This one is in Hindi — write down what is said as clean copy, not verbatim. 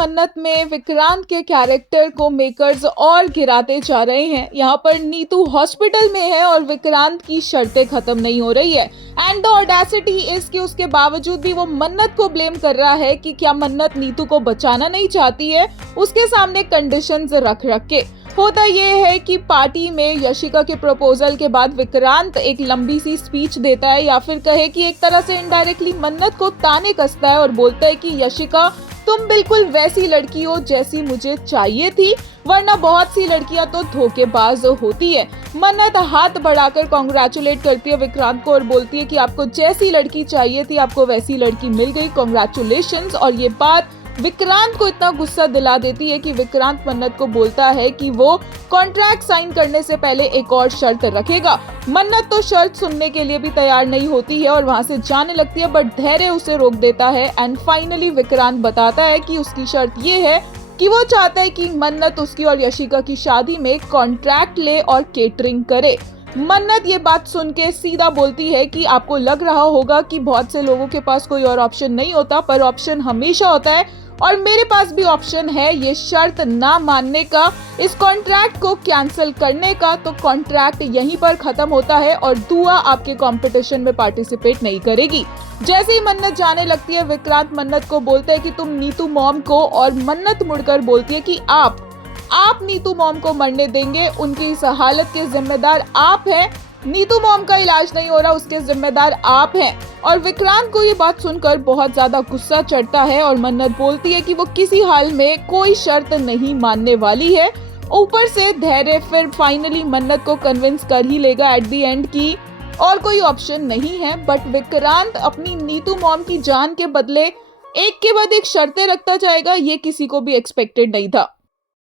मन्नत में विक्रांत के कैरेक्टर को मेकर्स और गिराते जा रहे हैं। यहाँ पर नीतू हॉस्पिटल में है और विक्रांत की शर्तें खत्म नहीं हो रही है। एंड द ऑडेसिटी इज कि उसके बावजूद भी वो मन्नत को ब्लेम कर रहा है कि क्या मन्नत नीतू को बचाना नहीं चाहती है, उसके सामने कंडीशंस रख के। होता ये है कि पार्टी में यशिका के प्रपोजल के बाद विक्रांत एक लंबी सी स्पीच देता है, या फिर कहे कि एक तरह से इनडायरेक्टली मन्नत को ताने कसता है और बोलता है कि यशिका तुम बिल्कुल वैसी लड़की हो जैसी मुझे चाहिए थी, वरना बहुत सी लड़कियां तो धोखेबाज होती है। मन्नत हाथ बढ़ाकर कांग्रेचुलेट करती है विक्रांत को और बोलती है कि आपको जैसी लड़की चाहिए थी आपको वैसी लड़की मिल गई, कांग्रेचुलेशंस। और ये बात विक्रांत को इतना गुस्सा दिला देती है कि विक्रांत मन्नत को बोलता है कि वो कॉन्ट्रैक्ट साइन करने से पहले एक और शर्त रखेगा। मन्नत तो शर्त सुनने के लिए भी तैयार नहीं होती है और वहां से जाने लगती है, बट धैर्य उसे रोक देता है। एंड फाइनली विक्रांत बताता है कि उसकी शर्त ये है कि वो चाहता है कि मन्नत उसकी और यशिका की शादी में कॉन्ट्रैक्ट ले और केटरिंग करे। मन्नत ये बात सुन के सीधा बोलती है कि आपको लग रहा होगा कि बहुत से लोगों के पास कोई और ऑप्शन नहीं होता, पर ऑप्शन हमेशा होता है और मेरे पास भी ऑप्शन है ये शर्त ना मानने का, इस कॉन्ट्रैक्ट को कैंसिल करने का। तो कॉन्ट्रैक्ट यहीं पर खत्म होता है और दुआ आपके कंपटीशन में पार्टिसिपेट नहीं करेगी। जैसे ही मन्नत जाने लगती है विक्रांत मन्नत को बोलता है कि तुम नीतू मॉम को, और मन्नत मुड़कर बोलती है कि आप नीतू मॉम को मरने देंगे, उनकी इस हालत के जिम्मेदार आप हैं। नीतू मॉम का इलाज नहीं हो रहा उसके जिम्मेदार आप हैं। और विक्रांत को ये बात सुनकर बहुत ज्यादा गुस्सा चढ़ता है और मन्नत बोलती है कि वो किसी हाल में कोई शर्त नहीं मानने वाली है। ऊपर से धैर्य फिर फाइनली मन्नत को कन्विंस कर ही लेगा एट दी एंड की और कोई ऑप्शन नहीं है। बट विक्रांत अपनी नीतू मॉम की जान के बदले एक के बाद एक शर्तें रखता जाएगा, ये किसी को भी एक्सपेक्टेड नहीं था।